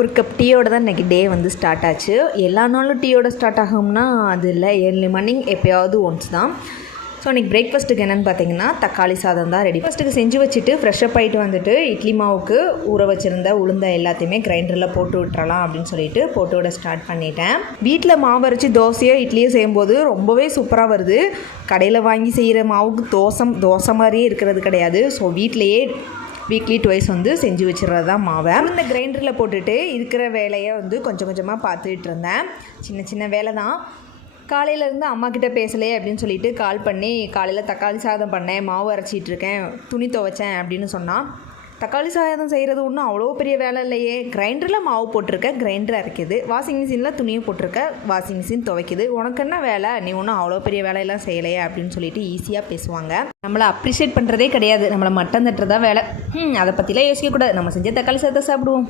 ஒரு கப் டீயோட தான் இன்றைக்கி டே வந்து ஸ்டார்ட் ஆச்சு. எல்லா நாளும் டீயோட ஸ்டார்ட் ஆகும்னா அது இல்லை, ஏர்லி மார்னிங் எப்போயாவது ஒன்ஸ் தான். ஸோ இன்றைக்கி பிரேக்ஃபாஸ்ட்டுக்கு என்னென்னு பார்த்தீங்கன்னா தக்காளி சாதம் தான் ரெடி. ஃபஸ்ட்டுக்கு செஞ்சு வச்சுட்டு ஃப்ரெஷ்ஷப் ஆகிட்டு வந்துட்டு இட்லி மாவுக்கு ஊற வச்சுருந்த உளுந்த எல்லாத்தையுமே கிரைண்டரில் போட்டு விட்டுறலாம் அப்படின்னு சொல்லிட்டு போட்டு விட ஸ்டார்ட் பண்ணிட்டேன். வீட்டில் மாவு அரைச்சி தோசையோ இட்லியோ செய்யும்போது ரொம்பவே சூப்பராக வருது. கடையில் வாங்கி செய்கிற மாவுக்கு தோசை மாதிரியே இருக்கிறது கிடையாது. ஸோ வீட்டிலையே வீக்லி ட்வைஸ் வந்து செஞ்சு வச்சுறது தான் மாவை. இந்த கிரைண்டரில் போட்டுட்டு இருக்கிற வேலையை வந்து கொஞ்சம் கொஞ்சமாக பார்த்துட்டு இருந்தேன். சின்ன சின்ன வேலை தான். காலையிலேருந்து அம்மாக்கிட்ட பேசலையே அப்படின்னு சொல்லிட்டு கால் பண்ணி காலையில் தக்காளி சாதம் பண்ணேன், மாவு அரைச்சிட்ருக்கேன், துணி துவைச்சேன் அப்படின்னு சொன்னான். தக்காளி சாதம் செய்கிறது ஒன்றும் அவ்வளோ பெரிய வேலை இல்லையே, கிரைண்டரில் மாவு போட்டிருக்க, கிரைண்டர் அரைக்கிது, வாஷிங் மிஷினில் துணியை போட்டிருக்க, வாஷிங் மிஷின் துவைக்குது, உனக்கு என்ன வேலை, நீ ஒன்றும் அவ்வளோ பெரிய வேலையெல்லாம் செய்யலையே அப்படின்னு சொல்லிட்டு ஈஸியாக பேசுவாங்க. நம்மளை அப்ரிஷியேட் பண்ணுறதே கிடையாது, நம்மளை மட்டம் தட்டுறதா வேலை. அதை பற்றிலாம் யோசிக்கக்கூடாது, நம்ம செஞ்ச தக்காளி சாதத்தை சாப்பிடுவோம்.